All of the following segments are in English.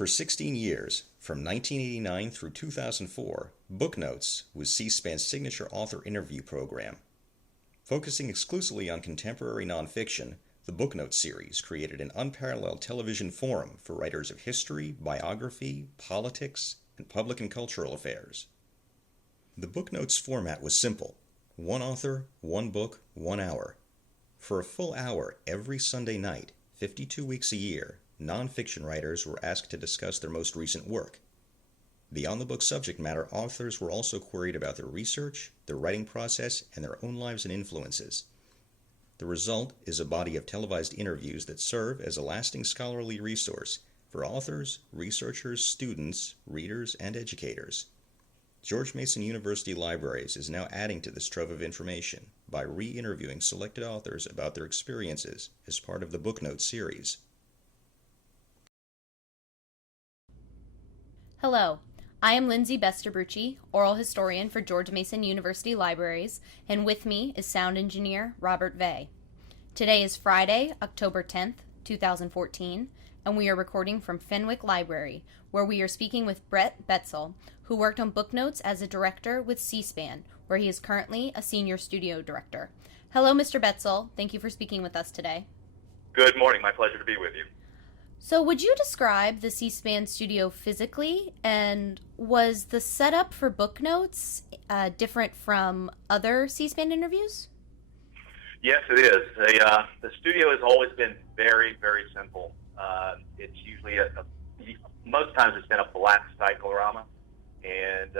For 16 years, from 1989 through 2004, Booknotes was C-SPAN's signature author interview program. Focusing exclusively on contemporary nonfiction, the Booknotes series created an unparalleled television forum for writers of history, biography, politics, and public and cultural affairs. The Booknotes format was simple: one author, one book, 1 hour. For a full hour every Sunday night, 52 weeks a year, nonfiction writers were asked to discuss their most recent work. Beyond the book's subject matter, authors were also queried about their research, their writing process, and their own lives and influences. The result is a body of televised interviews that serve as a lasting scholarly resource for authors, researchers, students, readers, and educators. George Mason University Libraries is now adding to this trove of information by re-interviewing selected authors about their experiences as part of the Booknotes series. Hello, I am Lindsay Besterbrucci, oral historian for George Mason University Libraries, and with me is sound engineer Robert Vey. Today is Friday, October 10th, 2014, and we are recording from Fenwick Library, where we are speaking with Brett Betsill, who worked on Booknotes as a director with C-SPAN, where he is currently a senior studio director. Hello, Mr. Betsill. Thank you for speaking with us today. Good morning. My pleasure to be with you. So would you describe the C-SPAN studio physically, and was the setup for Booknotes different from other C-SPAN interviews? Yes, it is. The studio has always been very, very simple. It's usually most times it's been a black cyclorama, and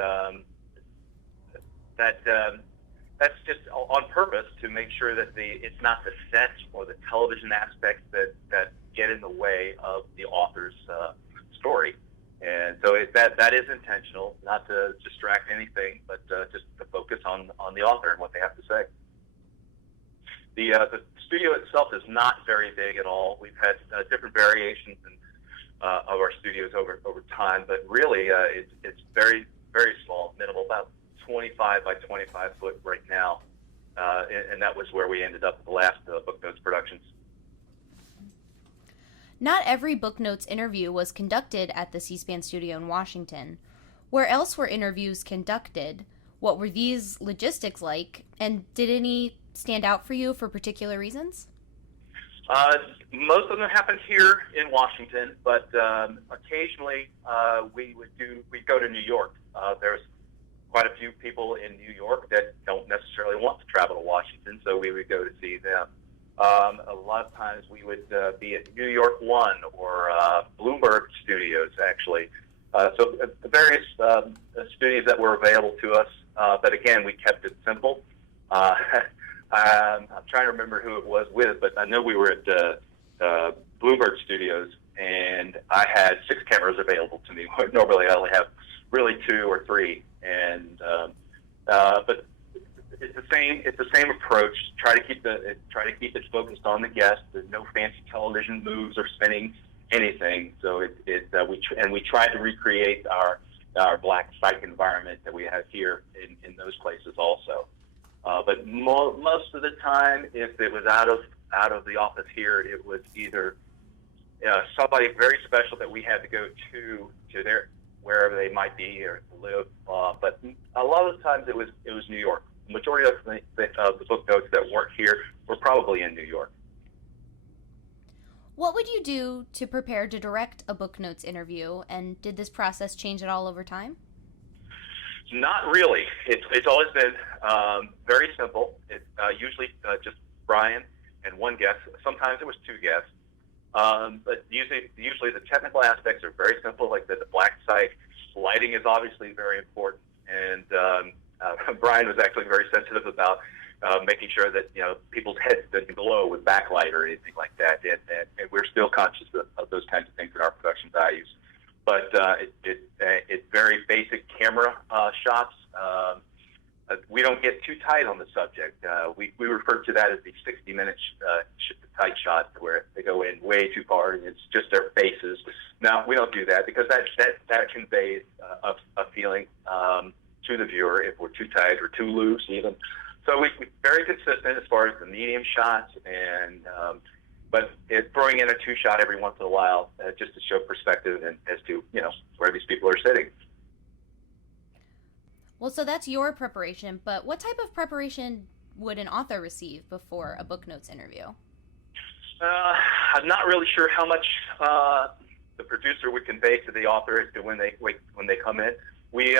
that's just on purpose to make sure that it's not the set or the television aspects that get in the way of the author's story. And so that is intentional, not to distract anything, but just to focus on the author and what they have to say. The studio itself is not very big at all. We've had different variations of our studios over time, but really it's very, very small, minimal, about 25 by 25 foot right now, and that was where we ended up with the last Booknotes productions. Not every Booknotes interview was conducted at the C-SPAN studio in Washington. Where else were interviews conducted? What were these logistics like? And did any stand out for you for particular reasons? Most of them happened here in Washington, but occasionally we'd go to New York. There's quite a few people in New York that don't necessarily want to travel to Washington, so we would go to see them. A lot of times we would be at New York One or Bloomberg Studios, actually. So the various studios that were available to us, but again, we kept it simple. I'm trying to remember who it was with, but I know we were at Bloomberg Studios, and I had 6 cameras available to me. Normally, I only have really 2 or 3, and but it's the same approach. Try to keep it focused on the guest. There's no fancy television moves or spinning anything. So we try to recreate our black psych environment that we have here in those places also. But most of the time, if it was out of the office here, it was either somebody very special that we had to go to their wherever they might be or live. But a lot of the times it was New York. The majority of the Booknotes that weren't here were probably in New York. What would you do to prepare to direct a Booknotes interview, and did this process change at all over time? Not really. It's always been very simple. It's usually just Brian and one guest. Sometimes it was 2 guests. But usually the technical aspects are very simple, like the black site. Lighting is obviously very important, and Brian was actually very sensitive about making sure that people's heads didn't glow with backlight or anything like that. And we're still conscious of those kinds of things in our production values. But it's very basic camera shots. We don't get too tight on the subject. We refer to that as the 60-minute tight shot, where they go in way too far and it's just their faces. No, we don't do that because that conveys a feeling to the viewer if we're too tight or too loose even. So we're very consistent as far as the medium shots, and but throwing in a two-shot every once in a while just to show perspective and as to, where these people are sitting. Well, so that's your preparation, but what type of preparation would an author receive before a Booknotes interview? I'm not really sure how much the producer would convey to the author as to when they come in. We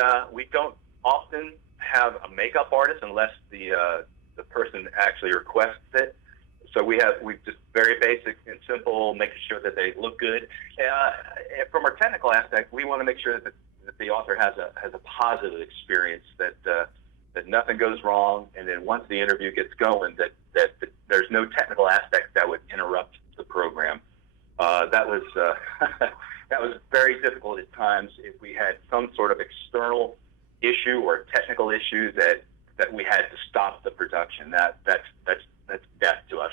don't often have a makeup artist unless the person actually requests it. So we just very basic and simple, making sure that they look good. From our technical aspect, we want to make sure that the author has a positive experience, that nothing goes wrong, and then once the interview gets going, that there's no technical aspect that would interrupt the program. That was that was very difficult at times if we had some sort of external issue or technical issue that we had to stop the production. That's death to us.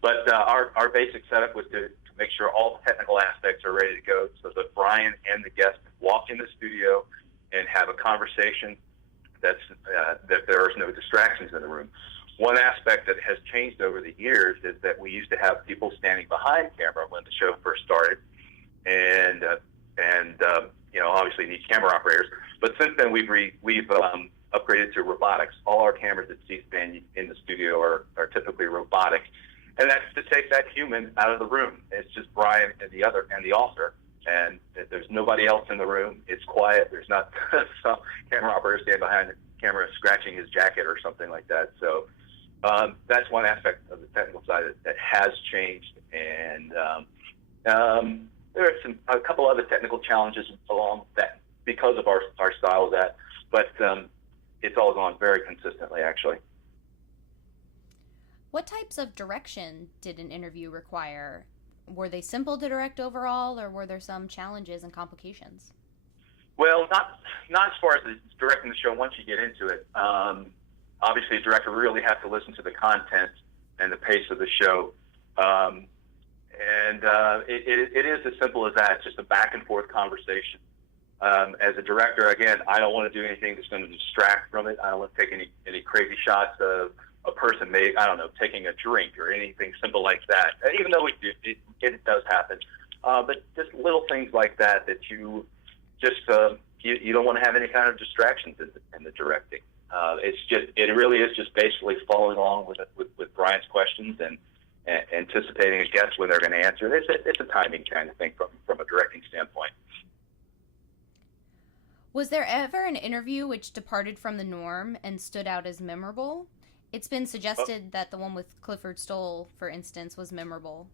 But our basic setup was to make sure all the technical aspects are ready to go, so that Brian and the guest walk in the studio and have a conversation that there are no distractions in the room. One aspect that has changed over the years is that we used to have people standing behind camera when the show first started, and obviously need camera operators. But since then, we've upgraded to robotics. All our cameras at C-SPAN in the studio are typically robotic, and that's to take that human out of the room. It's just Brian and the author, and there's nobody else in the room. It's quiet. There's not some camera operator standing behind the camera scratching his jacket or something like that. So that's one aspect of the technical side that has changed, and there are a couple other technical challenges along that because of our style of that, but it's all gone very consistently, actually. What types of direction did an interview require? Were they simple to direct overall, or were there some challenges and complications? Well, not as far as directing the show once you get into it. Obviously, a director really has to listen to the content and the pace of the show. It is as simple as that. It's just a back and forth conversation. As a director, again, I don't want to do anything that's going to distract from it. I don't want to take any crazy shots of a person, taking a drink or anything simple like that. Even though it does happen, but just little things like that you just you don't want to have any kind of distractions in the directing. It really is just basically following along with Brian's questions and anticipating a guest when they're going to answer. It's a timing kind of thing from a directing standpoint. Was there ever an interview which departed from the norm and stood out as memorable? It's been suggested that the one with Clifford Stoll, for instance, was memorable.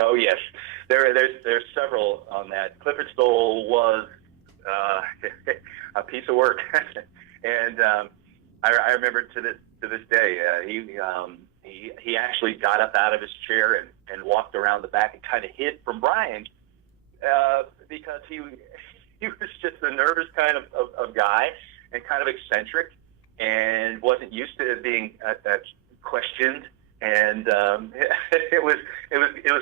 Oh yes, there's several on that. Clifford Stoll was a piece of work, and I remember to this day he actually got up out of his chair and walked around the back and kind of hid from Brian because he was just a nervous kind of guy and kind of eccentric, and wasn't used to being questioned, and it was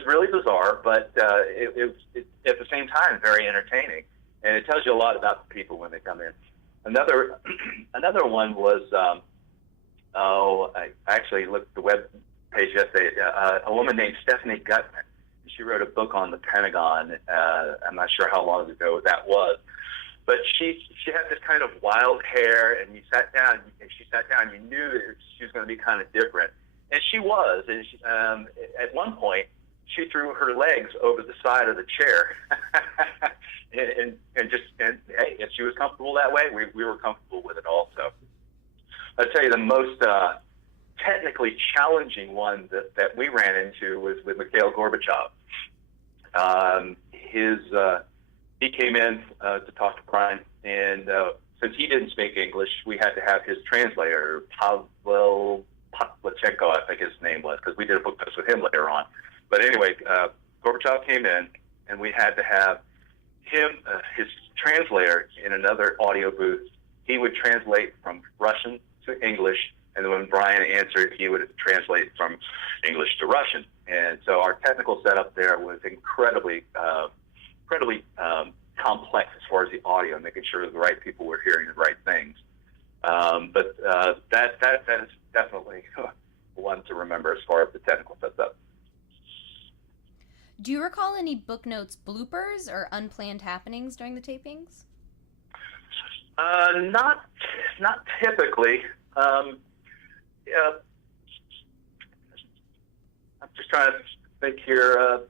really bizarre, but it was at the same time very entertaining, and it tells you a lot about the people when they come in. Another one was I actually looked at the web page yesterday. A woman named Stephanie Gutman. She wrote a book on the Pentagon. I'm not sure how long ago that was. But she had this kind of wild hair, and she sat down, you knew that she was going to be kind of different. And she was. And at one point, she threw her legs over the side of the chair. and hey, if she was comfortable that way, we were comfortable with it also. I'll tell you the most technically challenging one that we ran into was with Mikhail Gorbachev. He came in to talk to Brian, and since he didn't speak English, we had to have his translator, Pavel Pavlichenko, I think his name was, because we did a book test with him later on. But anyway, Gorbachev came in, and we had to have his translator in another audio booth. He would translate from Russian to English, and then when Brian answered, he would translate from English to Russian. And so our technical setup there was incredibly complex as far as the audio, making sure the right people were hearing the right things. But that is definitely one to remember as far as the technical setup. Do you recall any book notes bloopers or unplanned happenings during the tapings? Not typically. Yeah, I'm just trying to think here.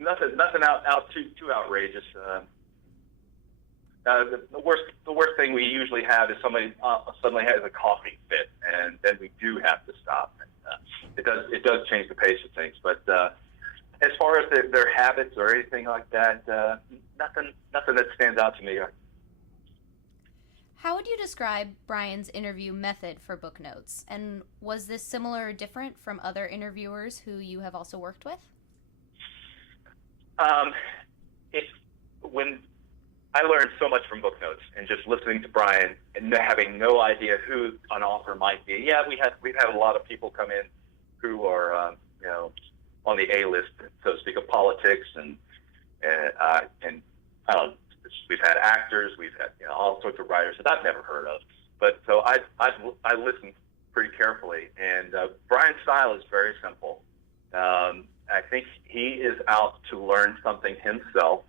Nothing out too outrageous. The worst thing we usually have is somebody suddenly has a coughing fit, and then we do have to stop. And, it does change the pace of things. But as far as their habits or anything like that, nothing that stands out to me. How would you describe Brian's interview method for book notes? And was this similar or different from other interviewers who you have also worked with? When I learned so much from book notes and just listening to Brian and having no idea who an author might be. Yeah, we've had a lot of people come in who are on the A list, so to speak, of politics and I don't know. We've had actors, we've had all sorts of writers that I've never heard of. But so I listened pretty carefully, and Brian's style is very simple. I think he is out to learn something himself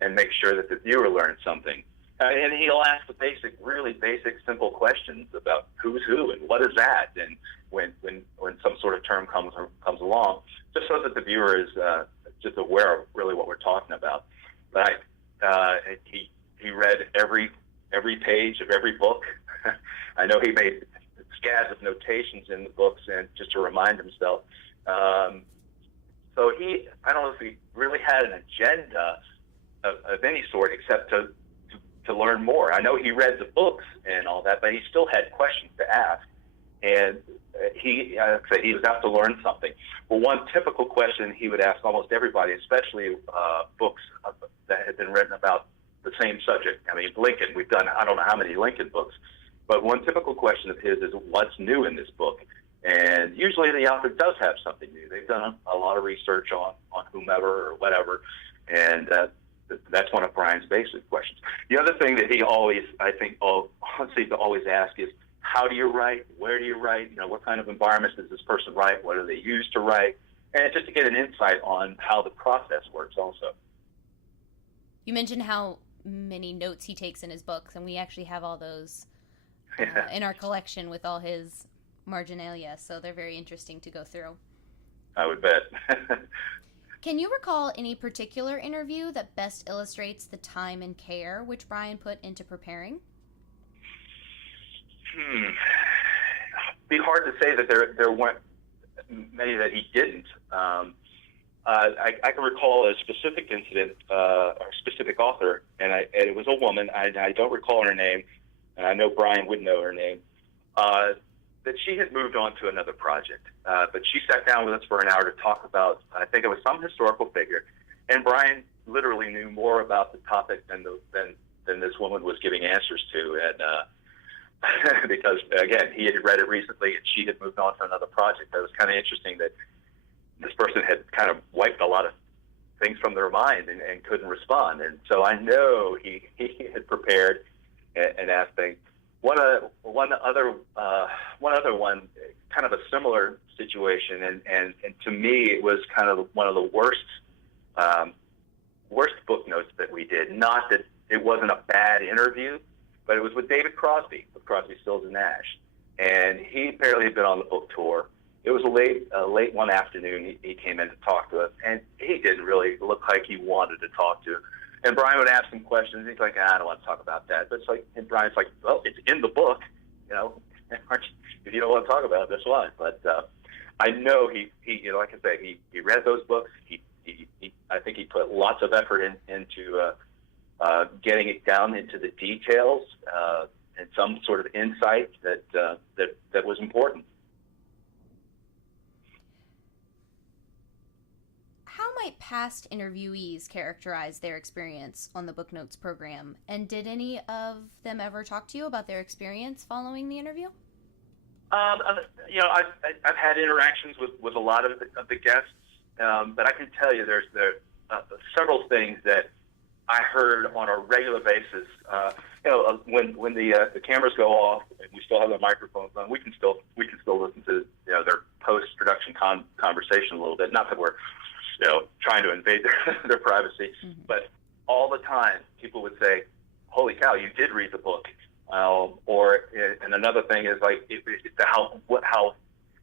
and make sure that the viewer learns something. And he'll ask the really basic, simple questions about who's who and what is that, and when some sort of term comes along, just so that the viewer is just aware of really what we're talking about. But he read every page of every book. I know he made scads of notations in the books, and just to remind himself. So I don't know if he really had an agenda of any sort, except to learn more. I know he read the books and all that, but he still had questions to ask, and he was out to learn something. Well, one typical question he would ask almost everybody, especially books that had been written about the same subject. I mean, Lincoln, we've done I don't know how many Lincoln books, but one typical question of his is, what's new in this book? And usually the author does have something new. They've done a lot of research on whomever or whatever, and that's one of Brian's basic questions. The other thing that he always, I think, seems to always ask is, how do you write? Where do you write? What kind of environments does this person write? What do they use to write? And just to get an insight on how the process works also. You mentioned how many notes he takes in his books, and we actually have all those in our collection with all his marginalia, so they're very interesting to go through. I would bet. Can you recall any particular interview that best illustrates the time and care which Brian put into preparing? Be hard to say that there weren't many that he didn't. I can recall a specific incident, or a specific author, and it was a woman. I don't recall her name, and I know Brian would know her name. That she had moved on to another project, but she sat down with us for an hour to talk about, I think it was some historical figure, and Brian literally knew more about the topic than this woman was giving answers to, and because again he had read it recently and she had moved on to another project. That was kind of interesting that this person had kind of wiped a lot of things from their mind and couldn't respond, and so I know he had prepared and asked things. One other one, kind of a similar situation, and to me it was kind of one of the worst book notes that we did. Not that it wasn't a bad interview, but it was with David Crosby, with Crosby, Stills and Nash, and he apparently had been on the book tour. It was late one afternoon. He came in to talk to us, and he didn't really look like he wanted to talk to us. And Brian would ask him questions. He's like, I don't want to talk about that. But it's like, and Brian's like, well, it's in the book, if you don't want to talk about it, that's fine. But I know he like I say, he read those books. I think he put lots of effort into getting it down into the details and some sort of insight that was important. How might past interviewees characterize their experience on the Booknotes program? And did any of them ever talk to you about their experience following the interview? I've had interactions with a lot of the guests, but I can tell you there's several things that I heard on a regular basis. When the cameras go off and we still have the microphones on, we can still listen to their post-production conversation a little bit. Not that we're trying to invade their privacy. Mm-hmm. But all the time, people would say, "Holy cow, you did read the book." And another thing is like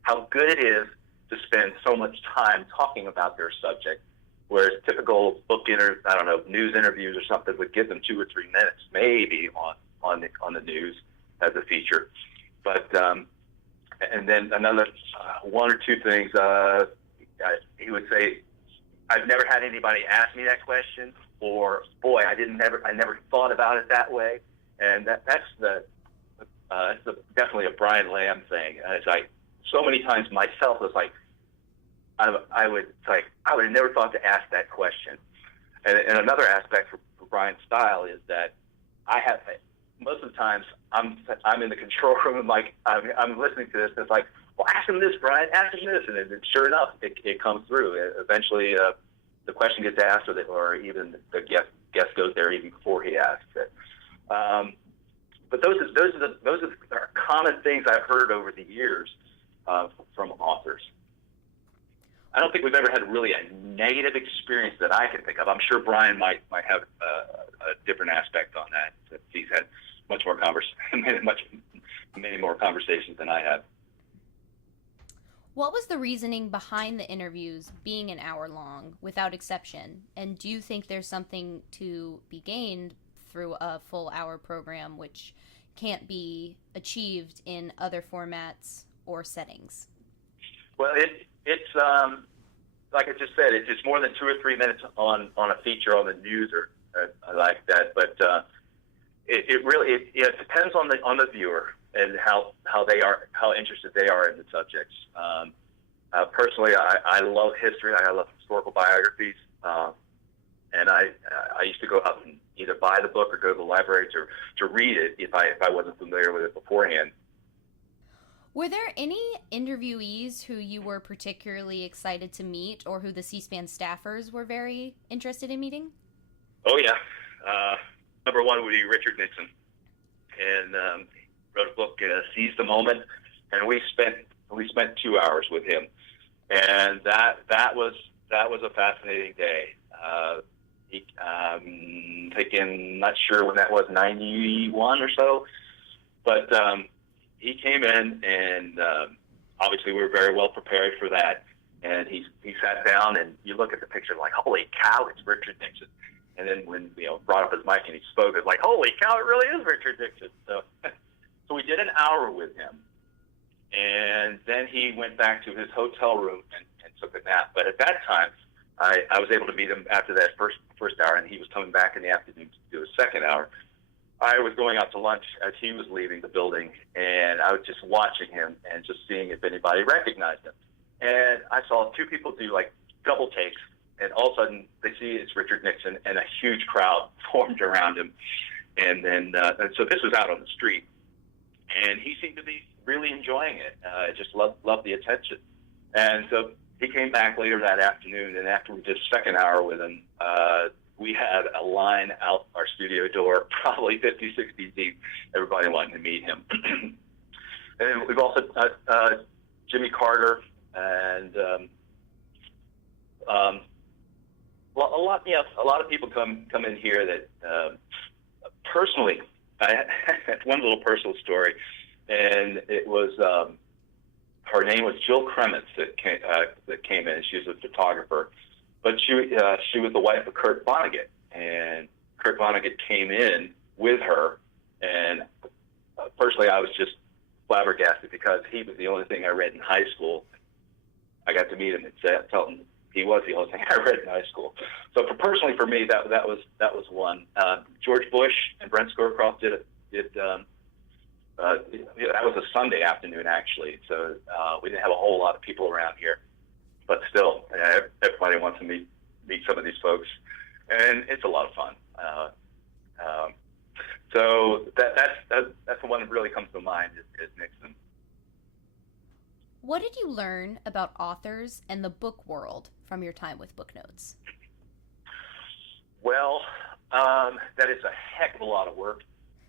how good it is to spend so much time talking about their subject, whereas typical news interviews or something would give them 2 or 3 minutes, maybe on the news as a feature. But and then another 1 or 2 things, he would say, "I've never had anybody ask me that question," or "Boy, I never thought about it that way." And that's definitely a Brian Lamb thing. It's like so many times myself, it's like I would have never thought to ask that question. And another aspect for Brian's style is that most of the times I'm in the control room and like I'm listening to this and it's like, "Well, ask him this, Brian, ask him this," and sure enough, it comes through. Eventually, the question gets asked, or even the guest goes there even before he asks it. But those are common things I've heard over the years from authors. I don't think we've ever had really a negative experience that I can think of. I'm sure Brian might have a different aspect on that. He's had many more conversations than I have. What was the reasoning behind the interviews being an hour long, without exception? And do you think there's something to be gained through a full hour program which can't be achieved in other formats or settings? Well, it's like I just said, it's more than 2 or 3 minutes on a feature on the news or like that. But it really depends on the viewer and how interested they are in the subjects. Personally, I love history. I love historical biographies, and I used to go out and either buy the book or go to the library to read it if I wasn't familiar with it beforehand. Were there any interviewees who you were particularly excited to meet, or who the C-SPAN staffers were very interested in meeting? Oh yeah, number one would be Richard Nixon, and wrote a book, Seize the Moment, and we spent 2 hours with him, and that was a fascinating day. Thinking, not sure when that was, 91 or so, but he came in, and obviously we were very well prepared for that. And he sat down, and you look at the picture like, holy cow, it's Richard Nixon. And then when brought up his mic and he spoke, it's like, holy cow, it really is Richard Nixon. So we did an hour with him, and then he went back to his hotel room and took a nap. But at that time, I was able to meet him after that first hour, and he was coming back in the afternoon to do a second hour. I was going out to lunch as he was leaving the building, and I was just watching him and just seeing if anybody recognized him. And I saw 2 people do like double takes, and all of a sudden they see it's Richard Nixon, and a huge crowd formed around him. And then, so this was out on the street, and he seemed to be really enjoying it. Just loved the attention. And so he came back later that afternoon, and after we did a second hour with him, we had a line out our studio door, probably 50, 60 deep, everybody wanting to meet him. And we've also Jimmy Carter, and a lot of people come in here that personally, I had one little personal story, and it was her name was Jill Kremitz that came in. She was a photographer, but she was the wife of Kurt Vonnegut, and Kurt Vonnegut came in with her, and personally I was just flabbergasted because he was the only thing I read in high school. I got to meet him and tell him he was the only thing I read in high school. So personally for me, that was one. George Bush and Brent Scowcroft did that was a Sunday afternoon actually. So we didn't have a whole lot of people around here, but still, everybody wants to meet some of these folks, and it's a lot of fun. So that's the one that really comes to mind is Nixon. What did you learn about authors and the book world from your time with Booknotes? Well, that is a heck of a lot of work.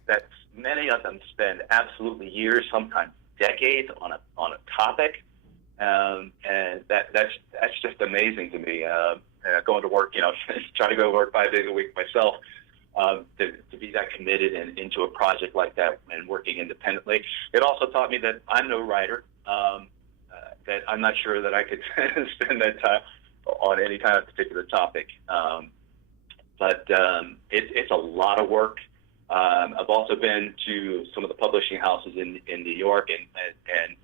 That many of them spend absolutely years, sometimes decades, on a topic, and that's just amazing to me. Going to work, trying to go to work 5 days a week myself, to be that committed and into a project like that and working independently. It also taught me that I'm no writer, that I'm not sure that I could spend that time on any kind of particular topic. But it's a lot of work. I've also been to some of the publishing houses in New York, and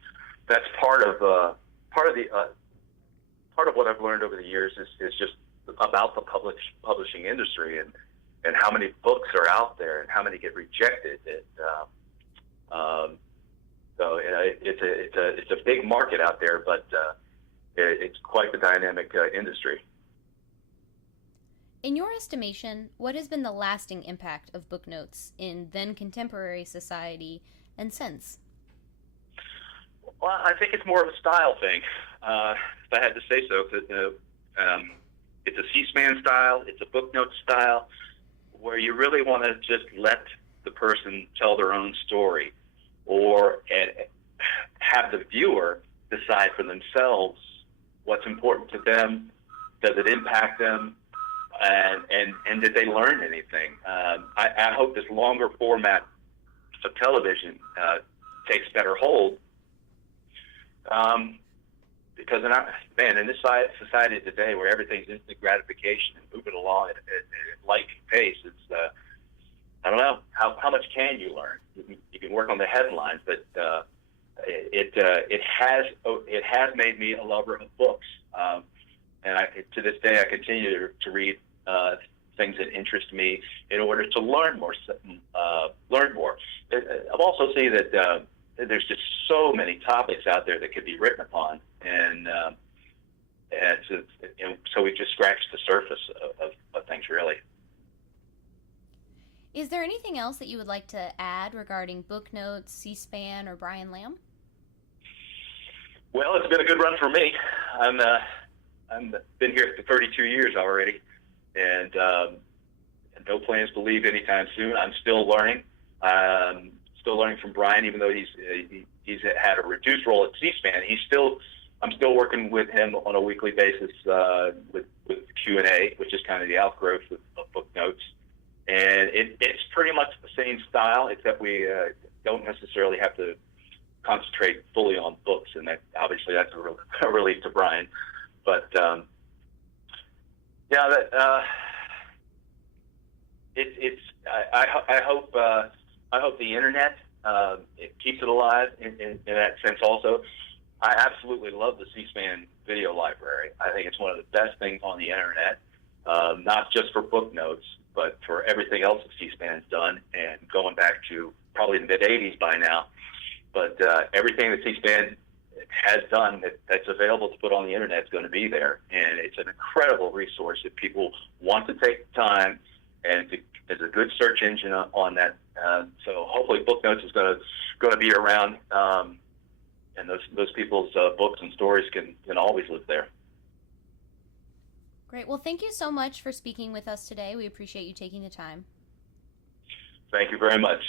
that's part of what I've learned over the years is just about the publishing industry and how many books are out there and how many get rejected. So it's a big market out there, but it's quite the dynamic industry. In your estimation, what has been the lasting impact of Booknotes in then contemporary society and since? Well, I think it's more of a style thing, if I had to say so. It's a C-SPAN style, it's a Booknotes style, where you really want to just let the person tell their own story, or have the viewer decide for themselves what's important to them, does it impact them, and did they learn anything? I hope this longer format of television takes better hold, because in this society today, where everything's instant gratification and moving along at lightning pace, it's I don't know how much can you learn. You can work on the headlines, but it has made me a lover of books, and to this day I continue to read things that interest me in order to learn more. I've also seen that there's just so many topics out there that could be written upon, and so we've just scratched the surface of things, really. Is there anything else that you would like to add regarding Booknotes, C-SPAN, or Brian Lamb? Well, it's been a good run for me. I'm been here for 32 years already, and no plans to leave anytime soon. I'm still learning. Still learning from Brian, even though he's had a reduced role at C-SPAN. I'm still working with him on a weekly basis with Q&A, which is kind of the outgrowth of Booknotes. And it's pretty much the same style, except we don't necessarily have to concentrate fully on books, and obviously that's a relief to Brian. But I hope the internet it keeps it alive in that sense. Also, I absolutely love the C-SPAN video library. I think it's one of the best things on the internet, not just for Booknotes, but for everything else that C-SPAN's done, and going back to probably the mid-'80s by now. But everything that C-SPAN has done that's available to put on the internet is going to be there, and it's an incredible resource if people want to take the time, and there's a good search engine on that. So hopefully Booknotes is going to be around, and those people's books and stories can always live there. Great. Well, thank you so much for speaking with us today. We appreciate you taking the time. Thank you very much.